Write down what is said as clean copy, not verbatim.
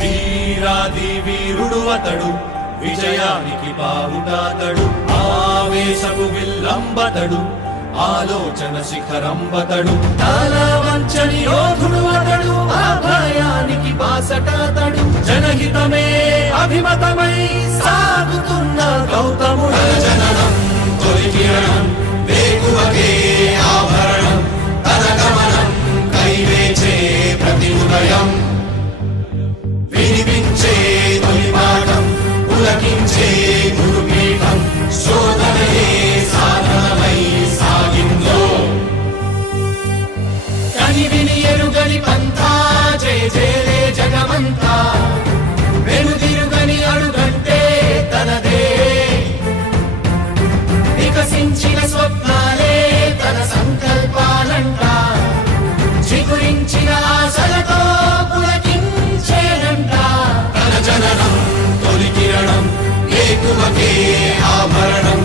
వీరాది వీరుడు అతడు విజయానికి బావుటాతడు ఆవేశపు విల్లంబతడు ఆలోచన శిఖరంబతడు తలవంచని యోధుడు అతడు అభయానికి బాసటాతడు జనహితమే అభిమతమై సాగుతున్న గౌతముడు జననం తొలి కిరణం వేకువకే ఆభరణం తన గమనం కైవేచే ప్రతి ఉదయం వినిపించే తొలి పాఠం పులకించే గురుపీఠం శోధనయే సాధనమై సాగిందో కని విని ఎరుగని పంథా జయ జయలే జగమంతా వెనుదిరుగని అడుగంటే తనదే వికసించిన స్వప్నాలే తన సంకల్పాలంట చిగురించిన ఆశలతో పులకించేనంట తన జననం తొలి కిరణం వేకువకే ఆభరణం